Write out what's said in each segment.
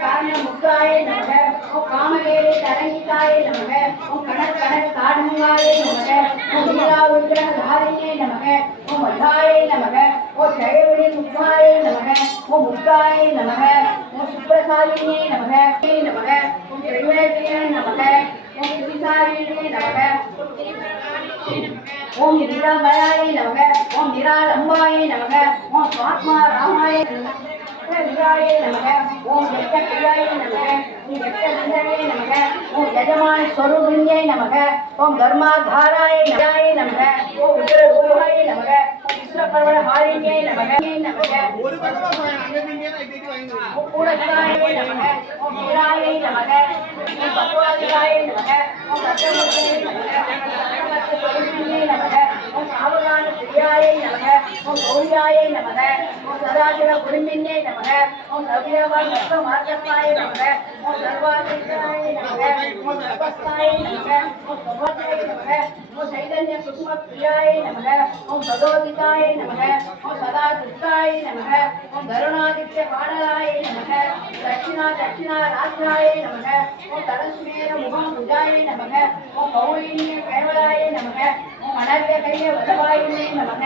காரண முக்காய நமக ஓம் காமகேரி தரங்கிகாய நமக ஓம் கணக் கணக் காடங்காய நமக ஓம் நீலா விக்கிரக தாரிணே நமக ஓம் வதாய நமக ஓம் ஜெயவடி முக்காய நமக ஓம் முக்காய நமக ஓம் சுப்ரசாலினே நமக நமக ஓம் திரிவேதியே நமக ஓம் திரிசாலினே நமக ஓம் நிராமயாய நமக ஓம் நிராலம்பாய நமக ஓம் சுவாத்மா ராமாய விராய நமக ஓம் வெங்கட்பிரியாய நமக ஓம் வெங்கடேந்திராய நமக ஓம் யஜமான ஸ்வரூபிணியே நமக ஓம் தர்மாதாராய நமக ஓம் உக்ரரூபாய நமக விஸ்வபர்வண ஹாரிணியே நமக ஒரு பகவான் அங்கதிங்க ஐடி வாங்க கூடகாய நமக ஓம் வீராய நமக ஓம் பத்வாதிகாய நமக ஓம் ரத்னமூர்த்தியே நமக நமக ஓம் சாவகான பிரியாய நமக ஓம் கௌரியாய நமக ஓம் சதாசிவ குருமின்னே நமக ஓம் சவ்யவான் சர்வ மார்க்கஸ்தாய நமக ஓம் சர்வாதிகாய நமக ஓம் சர்வஸ்தாய நமக ஓம் சர்வாதிகாய நமக ஓம் சைதன்ய குசும பிரியாய நமக ஓம் சதோதிகாய நமக ஓம் சதா துஷ்டாய நமக ஓம் தருணாதித்ய பாடலாய நமக தட்சிணா ராஜாய நமக ஓம் தரஸ்மேர முகம் புஜாய நமக ஓம் கௌரிண்ய கேவலாய நமக ஓம் அனர்ய கைய வதவாயினே நமக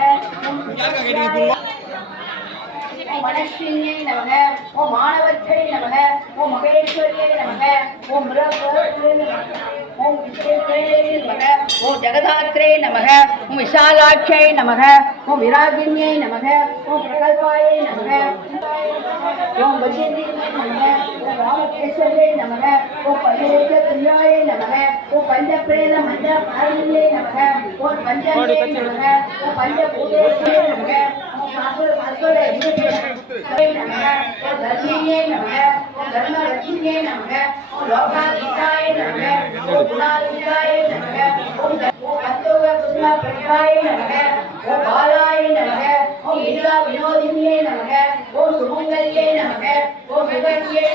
ஓம் மனஸ்வின்யே நமக ஓம் மாணவர்க்கை நமக ஓம் மகேஸ்வரியே நமக ஓம் மிருகே நமக ஓம் விஸ்வேஸ்வரே நமக ஓம் ஜெகதாத்ரே நமக ஓம் விஷாலாட்சை நமக ஓம் விராகின்யே நமக ஓம் பிரகல்பாயை நமக ஓம் வஜ்ரேந்திரே நமக ஓம் ராமகேஸ்வரே நமக ஓம் பஞ்சேஜ பிரியாய நமக ஓம் பஞ்சப்ரேத மஞ்ச பாரியே நமக ஓம் பஞ்சமே நமக ஓம் பஞ்சபூதே நமக ஓம் சாஸ்வர நமக ஓம் தர்மியே நமக ஓம் தர்மரட்சியே நமக ஓம் லோகாதிகாய நமக ஓம் குணாதிகாய நமக ஓம் அத்தோக குஸ்மா பிரகாய நமக ஓம் பாலாய நமக ஓம் வினோதினியே நமக ஓம் சுமங்கல்யே நமக ஓம் சுகன்யே